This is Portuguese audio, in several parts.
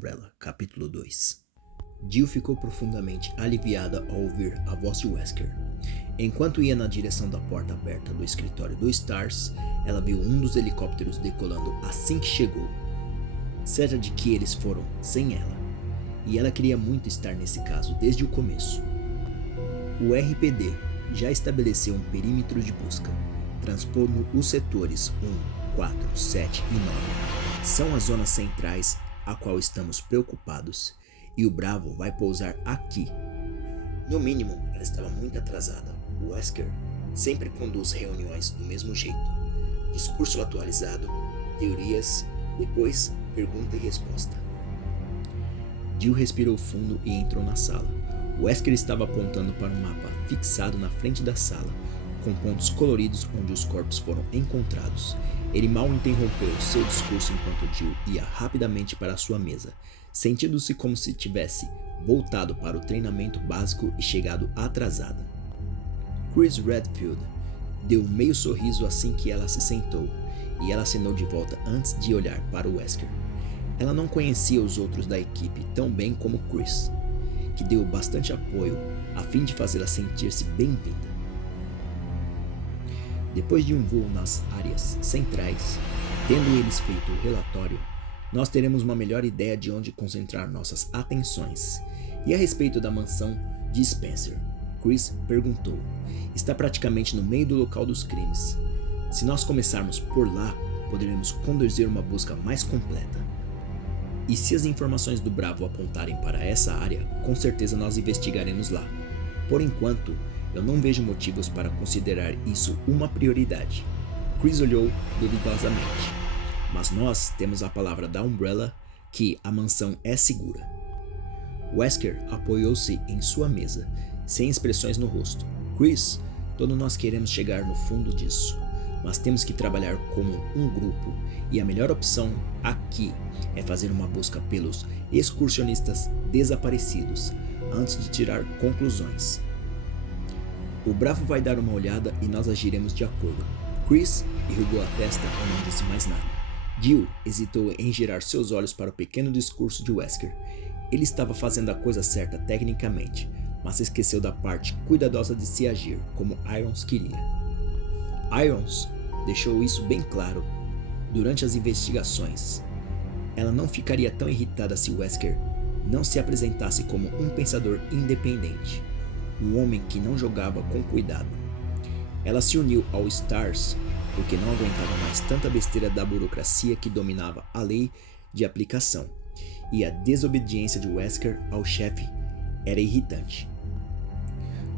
Umbrella, capítulo 2. Jill ficou profundamente aliviada ao ouvir a voz de Wesker. Enquanto ia na direção da porta aberta do escritório do Stars, ela viu um dos helicópteros decolando assim que chegou. Certa de que eles foram sem ela, e ela queria muito estar nesse caso desde o começo. O RPD já estabeleceu um perímetro de busca, transpondo os setores 1, 4, 7 e 9. São as zonas centrais a qual estamos preocupados, e o Bravo vai pousar aqui. No mínimo, ela estava muito atrasada. O Wesker sempre conduz reuniões do mesmo jeito. Discurso atualizado, teorias, depois pergunta e resposta. Jill respirou fundo e entrou na sala. Wesker estava apontando para um mapa fixado na frente da sala, com pontos coloridos onde os corpos foram encontrados. Ele mal interrompeu seu discurso enquanto Jill ia rapidamente para sua mesa, sentindo-se como se tivesse voltado para o treinamento básico e chegado atrasada. Chris Redfield deu um meio sorriso assim que ela se sentou, e ela acenou de volta antes de olhar para o Wesker. Ela não conhecia os outros da equipe tão bem como Chris, que deu bastante apoio a fim de fazê-la sentir-se bem-vinda. Depois de um voo nas áreas centrais, tendo eles feito o relatório, nós teremos uma melhor ideia de onde concentrar nossas atenções. E a respeito da mansão de Spencer, Chris perguntou. Está praticamente no meio do local dos crimes. Se nós começarmos por lá, poderemos conduzir uma busca mais completa. E se as informações do Bravo apontarem para essa área, com certeza nós investigaremos lá. Por enquanto, eu não vejo motivos para considerar isso uma prioridade. Chris olhou duvidosamente. Mas nós temos a palavra da Umbrella que a mansão é segura. Wesker apoiou-se em sua mesa, sem expressões no rosto. Chris, todos nós queremos chegar no fundo disso, mas temos que trabalhar como um grupo, e a melhor opção aqui é fazer uma busca pelos excursionistas desaparecidos, antes de tirar conclusões. O Bravo vai dar uma olhada e nós agiremos de acordo. Chris enrugou a testa e não disse mais nada. Jill hesitou em girar seus olhos para o pequeno discurso de Wesker. Ele estava fazendo a coisa certa tecnicamente, mas esqueceu da parte cuidadosa de se agir, como Irons queria. Irons deixou isso bem claro durante as investigações. Ela não ficaria tão irritada se Wesker não se apresentasse como um pensador independente, um homem que não jogava com cuidado. Ela se uniu ao Stars porque não aguentava mais tanta besteira da burocracia que dominava a lei de aplicação, e a desobediência de Wesker ao chefe era irritante.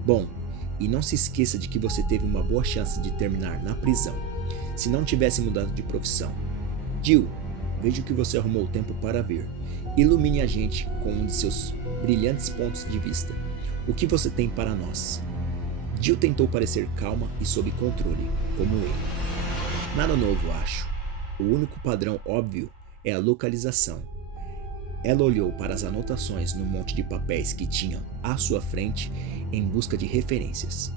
Bom, e não se esqueça de que você teve uma boa chance de terminar na prisão, se não tivesse mudado de profissão. Jill, vejo que você arrumou tempo para vir. Ilumine a gente com um de seus brilhantes pontos de vista. O que você tem para nós? Jill tentou parecer calma e sob controle, como ele. Nada novo, acho. O único padrão óbvio é a localização. Ela olhou para as anotações no monte de papéis que tinham à sua frente em busca de referências.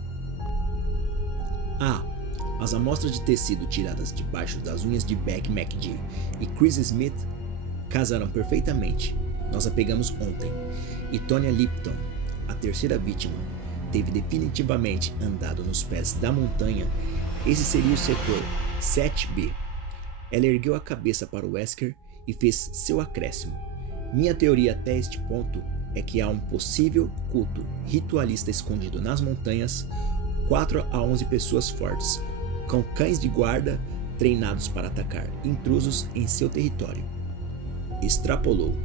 As amostras de tecido tiradas debaixo das unhas de Beck McGee e Chris Smith casaram perfeitamente. Nós a pegamos ontem. E Tonya Lipton, a terceira vítima, teve definitivamente andado nos pés da montanha. Esse seria o setor 7B. Ela ergueu a cabeça para o Wesker e fez seu acréscimo. Minha teoria até este ponto é que há um possível culto ritualista escondido nas montanhas, 4 a 11 pessoas fortes, com cães de guarda treinados para atacar intrusos em seu território. Extrapolou.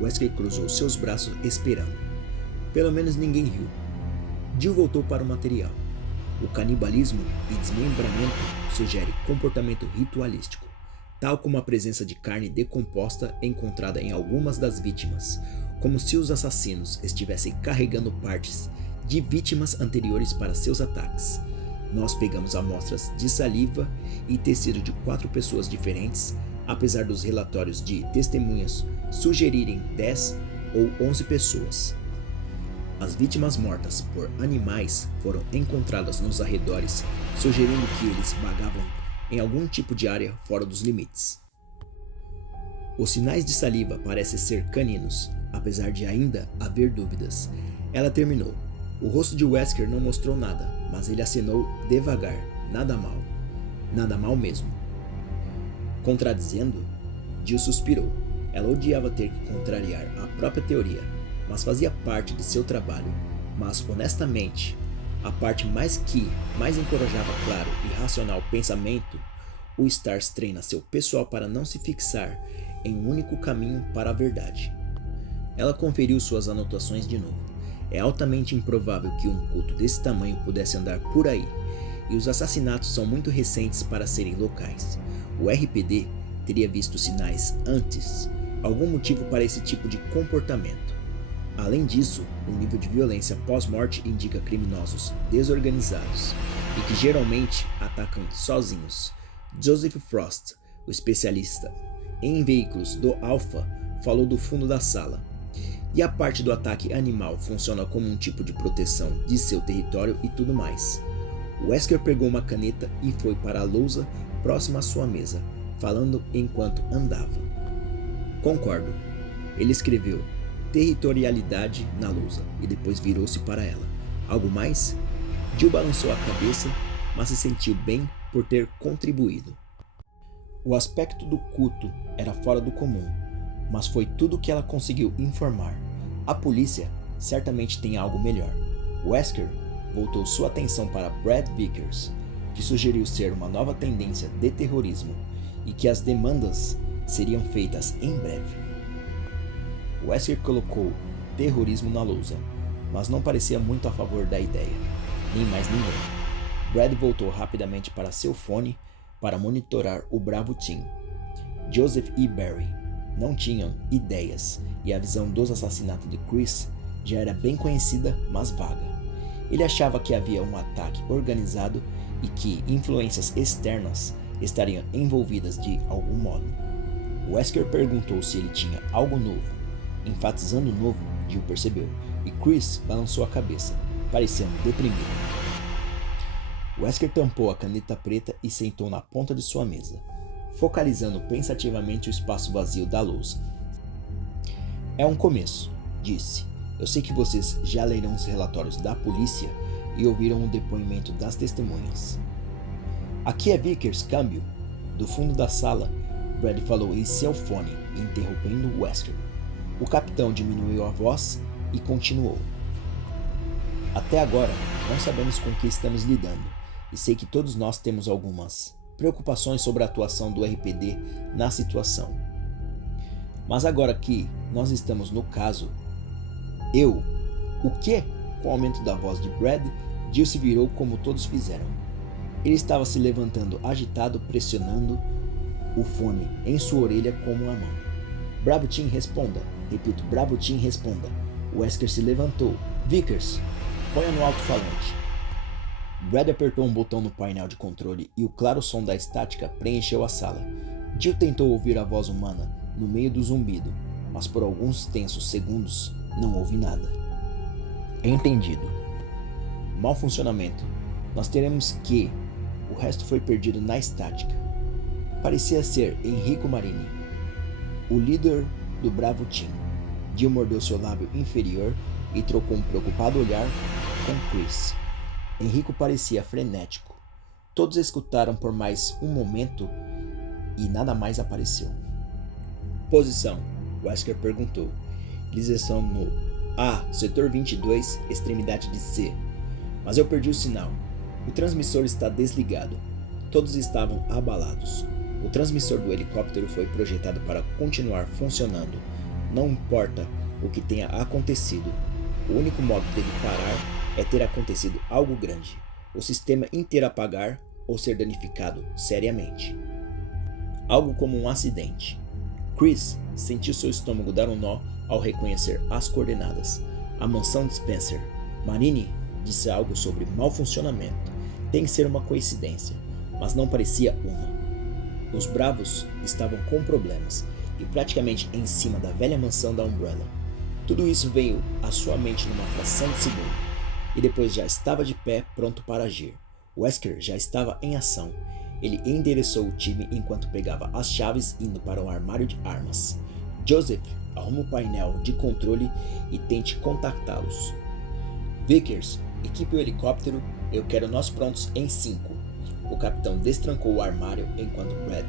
Wesker cruzou seus braços esperando. Pelo menos ninguém riu. Jill voltou para o material. O canibalismo e desmembramento sugere comportamento ritualístico, tal como a presença de carne decomposta encontrada em algumas das vítimas, como se os assassinos estivessem carregando partes de vítimas anteriores para seus ataques. Nós pegamos amostras de saliva e tecido de 4 pessoas diferentes, apesar dos relatórios de testemunhas sugerirem 10 ou 11 pessoas. As vítimas mortas por animais foram encontradas nos arredores, sugerindo que eles vagavam em algum tipo de área fora dos limites. Os sinais de saliva parecem ser caninos, apesar de ainda haver dúvidas. Ela terminou. O rosto de Wesker não mostrou nada, mas ele acenou devagar. Nada mal. Nada mal mesmo. Contradizendo, Jill suspirou. Ela odiava ter que contrariar a própria teoria, mas fazia parte de seu trabalho. Mas, honestamente, a parte mais encorajava claro e racional pensamento, o Stars treina seu pessoal para não se fixar em um único caminho para a verdade. Ela conferiu suas anotações de novo. É altamente improvável que um culto desse tamanho pudesse andar por aí, e os assassinatos são muito recentes para serem locais. O RPD teria visto sinais antes, algum motivo para esse tipo de comportamento. Além disso, o nível de violência pós-morte indica criminosos desorganizados e que geralmente atacam sozinhos. Joseph Frost, o especialista em veículos do Alpha, falou do fundo da sala. E a parte do ataque animal funciona como um tipo de proteção de seu território e tudo mais. Wesker pegou uma caneta e foi para a lousa próxima à sua mesa, falando enquanto andava. Concordo. Ele escreveu territorialidade na lousa e depois virou-se para ela. Algo mais? Jill balançou a cabeça, mas se sentiu bem por ter contribuído. O aspecto do culto era fora do comum, mas foi tudo que ela conseguiu informar. A polícia certamente tem algo melhor. Wesker voltou sua atenção para Brad Vickers, que sugeriu ser uma nova tendência de terrorismo e que as demandas seriam feitas em breve. Wesker colocou terrorismo na lousa, mas não parecia muito a favor da ideia, nem mais ninguém. Brad voltou rapidamente para seu fone para monitorar o Bravo Team. Joseph e Barry não tinham ideias e a visão dos assassinatos de Chris já era bem conhecida, mas vaga. Ele achava que havia um ataque organizado e que influências externas estariam envolvidas de algum modo. Wesker perguntou se ele tinha algo novo. Enfatizando novo, Jill percebeu, e Chris balançou a cabeça, parecendo deprimido. Wesker tampou a caneta preta e sentou na ponta de sua mesa, focalizando pensativamente o espaço vazio da lousa. É um começo, disse. Eu sei que vocês já leram os relatórios da polícia e ouviram o depoimento das testemunhas. Aqui é Vickers, câmbio. Do fundo da sala, Brad falou em seu fone, interrompendo Wesker. O capitão diminuiu a voz e continuou. Até agora, não sabemos com que estamos lidando, e sei que todos nós temos algumas preocupações sobre a atuação do RPD na situação. Mas agora que nós estamos no caso, O quê? Com o aumento da voz de Brad, Jill se virou como todos fizeram. Ele estava se levantando agitado, pressionando o fone em sua orelha com uma mão. Bravo Team, responda. Repito, Bravo Team, responda. Wesker se levantou. Vickers, ponha no alto-falante. Brad apertou um botão no painel de controle e o claro som da estática preencheu a sala. Jill tentou ouvir a voz humana no meio do zumbido, mas por alguns tensos segundos não houve nada. Entendido. Mau funcionamento. Nós teremos que... O resto foi perdido na estática. Parecia ser Enrico Marini, o líder do Bravo Team. Jill mordeu seu lábio inferior e trocou um preocupado olhar com Chris. Enrico parecia frenético. Todos escutaram por mais um momento e nada mais apareceu. Posição, Wesker perguntou. Eles estão no setor 22, extremidade de C. Mas eu perdi o sinal. O transmissor está desligado. Todos estavam abalados. O transmissor do helicóptero foi projetado para continuar funcionando. Não importa o que tenha acontecido. O único modo dele parar é ter acontecido algo grande. O sistema inteiro apagar ou ser danificado seriamente. Algo como um acidente. Chris sentiu seu estômago dar um nó ao reconhecer as coordenadas. A mansão de Spencer. Marini disse algo sobre mau funcionamento. Tem que ser uma coincidência, mas não parecia uma. Os Bravos estavam com problemas e praticamente em cima da velha mansão da Umbrella. Tudo isso veio à sua mente numa fração de segundo, e depois já estava de pé pronto para agir. Wesker já estava em ação. Ele endereçou o time enquanto pegava as chaves indo para o armário de armas. Joseph, arrume o painel de controle e tente contactá-los. Vickers, equipe o helicóptero, eu quero nós prontos em 5. O capitão destrancou o armário enquanto Brad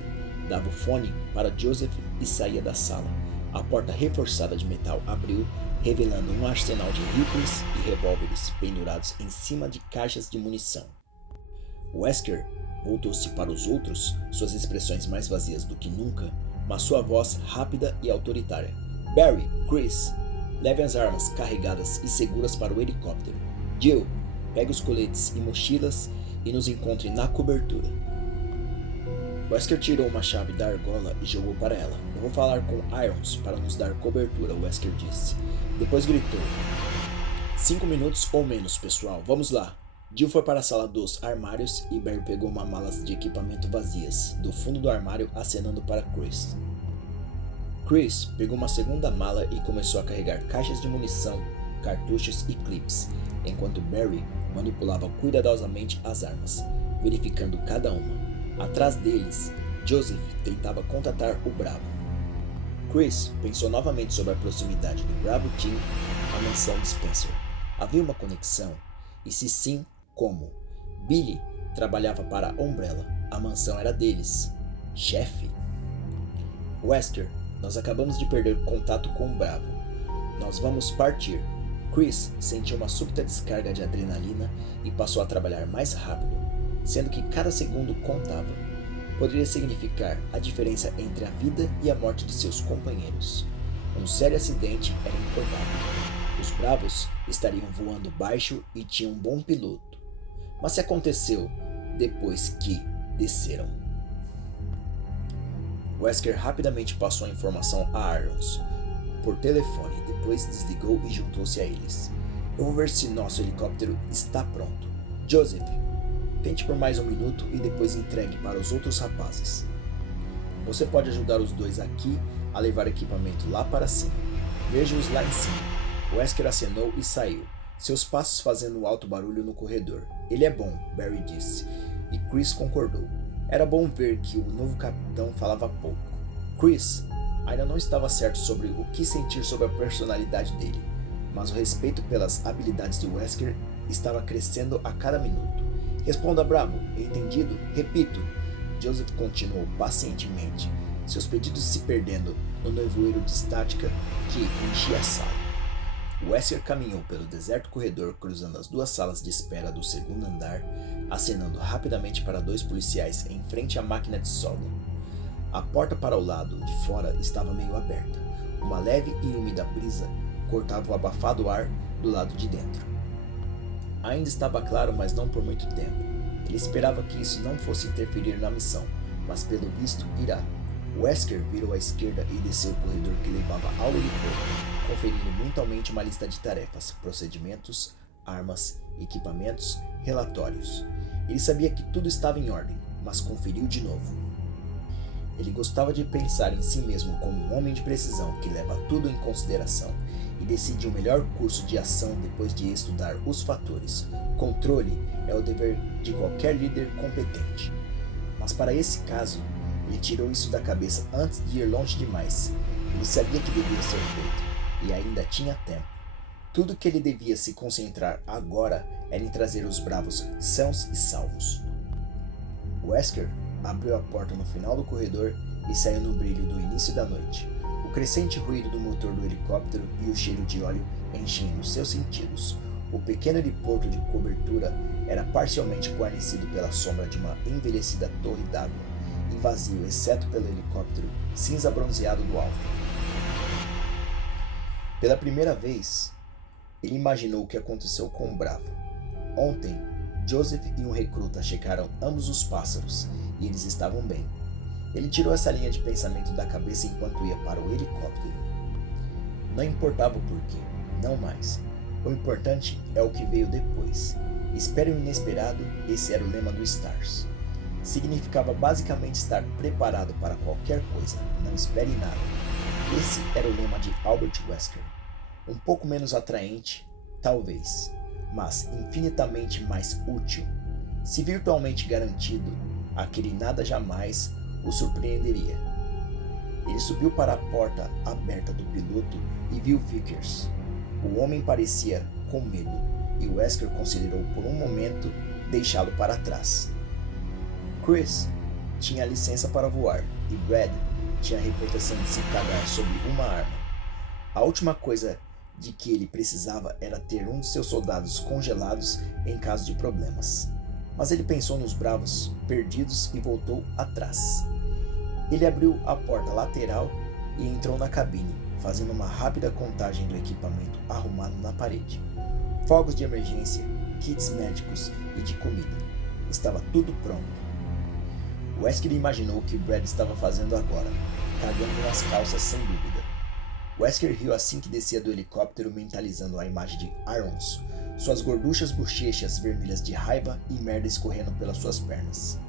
dava o fone para Joseph e saía da sala. A porta reforçada de metal abriu, revelando um arsenal de rifles e revólveres pendurados em cima de caixas de munição. Wesker voltou-se para os outros, suas expressões mais vazias do que nunca, mas sua voz rápida e autoritária. Barry, Chris, levem as armas carregadas e seguras para o helicóptero. Jill, pegue os coletes e mochilas e nos encontre na cobertura. Wesker tirou uma chave da argola e jogou para ela. Eu vou falar com Irons para nos dar cobertura, Wesker disse. Depois gritou. 5 minutos ou menos, pessoal, vamos lá. Jill foi para a sala dos armários e Barry pegou uma malas de equipamento vazias do fundo do armário, acenando para Chris. Chris pegou uma segunda mala e começou a carregar caixas de munição, cartuchos e clips, enquanto Barry manipulava cuidadosamente as armas, verificando cada uma. Atrás deles, Joseph tentava contatar o Bravo. Chris pensou novamente sobre a proximidade do Bravo Team à mansão de Spencer. Havia uma conexão? E se sim, como? Billy trabalhava para a Umbrella. A mansão era deles. Chefe? Wesker, nós acabamos de perder contato com o Bravo. Nós vamos partir. Chris sentiu uma súbita descarga de adrenalina e passou a trabalhar mais rápido, sendo que cada segundo contava. Poderia significar a diferença entre a vida e a morte de seus companheiros. Um sério acidente era improvável. Os Bravos estariam voando baixo e tinham um bom piloto. Mas se aconteceu depois que desceram. Wesker rapidamente passou a informação a Irons por telefone, depois desligou e juntou-se a eles. Eu vou ver se nosso helicóptero está pronto. Joseph, tente por mais 1 minuto e depois entregue para os outros rapazes. Você pode ajudar os dois aqui a levar equipamento lá para cima. Veja-os lá em cima. Wesker acenou e saiu, seus passos fazendo alto barulho no corredor. Ele é bom, Barry disse, e Chris concordou. Era bom ver que o novo capitão falava pouco. Chris ainda não estava certo sobre o que sentir sobre a personalidade dele, mas o respeito pelas habilidades de Wesker estava crescendo a cada minuto. Responda, Bravo. Entendido? Repito. Joseph continuou pacientemente, seus pedidos se perdendo no nevoeiro de estática que enchia a sala. Wesker caminhou pelo deserto corredor, cruzando as 2 salas de espera do segundo andar, acenando rapidamente para 2 policiais em frente à máquina de solda. A porta para o lado de fora estava meio aberta. Uma leve e úmida brisa cortava o abafado ar do lado de dentro. Ainda estava claro, mas não por muito tempo. Ele esperava que isso não fosse interferir na missão, mas pelo visto irá. Wesker virou à esquerda e desceu o corredor que levava ao helicóptero, conferindo mentalmente uma lista de tarefas, procedimentos, armas, equipamentos, relatórios. Ele sabia que tudo estava em ordem, mas conferiu de novo. Ele gostava de pensar em si mesmo como um homem de precisão que leva tudo em consideração e decide o melhor curso de ação depois de estudar os fatores. Controle é o dever de qualquer líder competente. Mas para esse caso, ele tirou isso da cabeça antes de ir longe demais. Ele sabia que devia ser feito, e ainda tinha tempo. Tudo que ele devia se concentrar agora era em trazer os Bravos sãos e salvos. Wesker abriu a porta no final do corredor e saiu no brilho do início da noite. O crescente ruído do motor do helicóptero e o cheiro de óleo enchiam os seus sentidos. O pequeno heliporto de cobertura era parcialmente guarnecido pela sombra de uma envelhecida torre d'água, e vazio exceto pelo helicóptero cinza bronzeado do Alpha. Pela primeira vez, ele imaginou o que aconteceu com o Bravo. Ontem, Joseph e um recruta checaram ambos os pássaros, e eles estavam bem. Ele tirou essa linha de pensamento da cabeça enquanto ia para o helicóptero. Não importava o porquê, não mais. O importante é o que veio depois. Espere o inesperado, esse era o lema do STARS. Significava basicamente estar preparado para qualquer coisa, não espere nada. Esse era o lema de Albert Wesker. Um pouco menos atraente, talvez, mas infinitamente mais útil. Se virtualmente garantido, Aquele nada jamais o surpreenderia. Ele subiu para a porta aberta do piloto e viu Vickers. O homem parecia com medo, e Wesker considerou por um momento deixá-lo para trás. Chris tinha licença para voar, e Brad tinha a reputação de se cagar sob uma arma. A última coisa de que ele precisava era ter um de seus soldados congelados em caso de problemas. Mas ele pensou nos bravos perdidos e voltou atrás. Ele abriu a porta lateral e entrou na cabine, fazendo uma rápida contagem do equipamento arrumado na parede. Fogos de emergência, kits médicos e de comida. Estava tudo pronto. Wesker imaginou o que Brad estava fazendo agora, cagando nas calças sem dúvida. Wesker riu assim que descia do helicóptero, mentalizando a imagem de Irons, suas gorduchas bochechas vermelhas de raiva e merda escorrendo pelas suas pernas.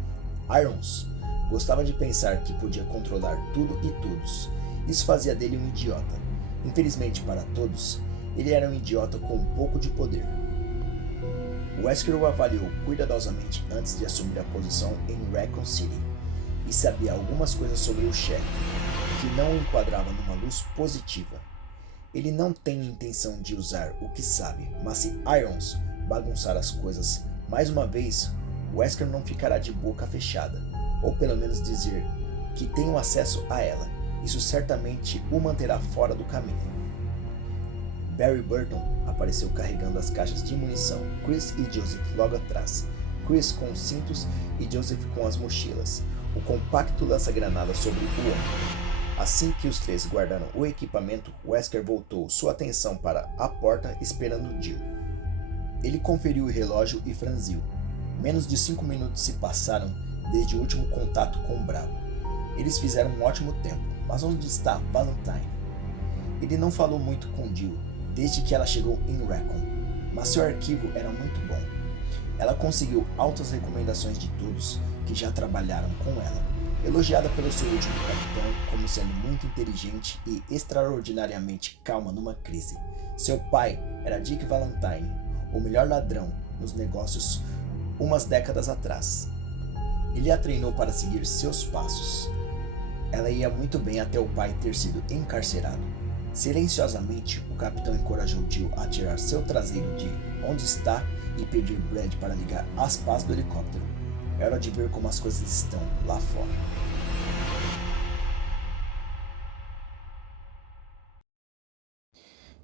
Irons gostava de pensar que podia controlar tudo e todos. Isso fazia dele um idiota. Infelizmente para todos, ele era um idiota com um pouco de poder. Wesker o avaliou cuidadosamente antes de assumir a posição em Raccoon City, e sabia algumas coisas sobre o chefe, que não o enquadrava numa luz positiva. Ele não tem intenção de usar o que sabe, mas se Irons bagunçar as coisas mais uma vez, Wesker não ficará de boca fechada, ou pelo menos dizer que tem um acesso a ela. Isso certamente o manterá fora do caminho. Barry Burton apareceu carregando as caixas de munição, Chris e Joseph logo atrás, Chris com os cintos e Joseph com as mochilas, o compacto lança-granada sobre o ombro. Assim que os três guardaram o equipamento, Wesker voltou sua atenção para a porta esperando Jill. Ele conferiu o relógio e franziu. Menos de 5 minutos se passaram desde o último contato com o Bravo. Eles fizeram um ótimo tempo, mas onde está Valentine? Ele não falou muito com Jill desde que ela chegou em Raccoon, mas seu arquivo era muito bom. Ela conseguiu altas recomendações de todos que já trabalharam com ela, elogiada pelo seu último capitão como sendo muito inteligente e extraordinariamente calma numa crise. Seu pai era Dick Valentine, o melhor ladrão nos negócios umas décadas atrás. Ele a treinou para seguir seus passos. Ela ia muito bem até o pai ter sido encarcerado. Silenciosamente, o capitão encorajou Jill a tirar seu traseiro de onde está e pedir Brad para ligar as pás do helicóptero. É hora de ver como as coisas estão lá fora.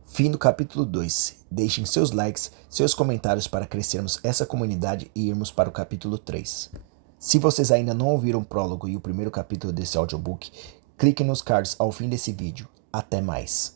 Fim do capítulo 2. Deixem seus likes, seus comentários para crescermos essa comunidade e irmos para o capítulo 3. Se vocês ainda não ouviram o prólogo e o primeiro capítulo desse audiobook, cliquem nos cards ao fim desse vídeo. Até mais.